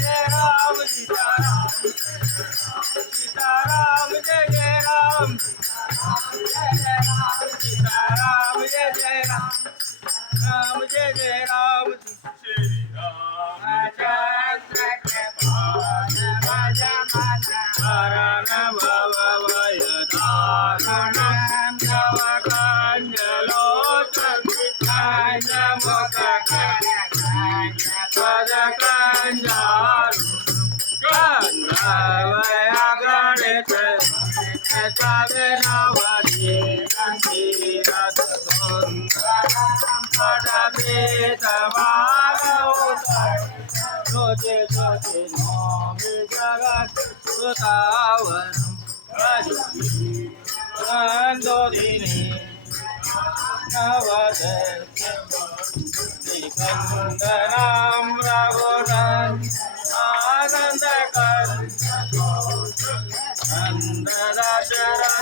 जय राम सीताराम सीताराम जय जय राम सीताराम जय जय राम राम जय जय राम श्री रामचंद्र के पाद भज मन हरण भव भय दारुणं नव कंजलोचन मुख पद कंजारु कंधवया गणित कविनवनी गंभीरत सुंदरं पठभीतमागौतम ज्योति ज्योति नौमि जगत् सुतावरं नन्दोदिनी निकन्दनं रघुनन्दन आनन्दकर नन्ददशरथं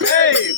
Hey,